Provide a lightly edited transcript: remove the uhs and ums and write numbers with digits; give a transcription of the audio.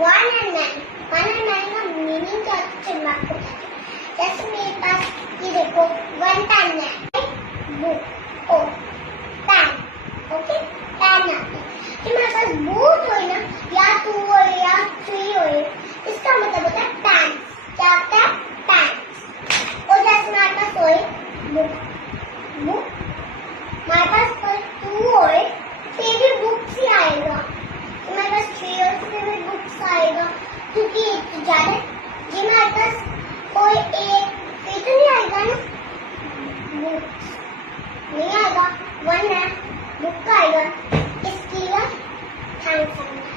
One and nine का meaning क्या है मैं आपको बताती हूँ। जैसे मेरे पास ये देखो वन पेन है, बुक ओ पेन, ओके पेन आती है। कि मेरे पास बुक हो ना या टू हो या थ्री हो, इसका मतलब होता है पेन। क्या होता है पेन। और जैसे मेरे पास हो बुक बुक, हमारे पास टू हो फिर भी बुक्स ही आएगा। तो मेरे पास थ्री हो फिर भी बुक्स आएगा, क्योंकि एक ज्यादा ये मेरे पास कोई एक फिर तो नहीं आएगा ना, बुक्स नहीं आएगा, वन है बुक आएगा। इसके लिए थैंक्स।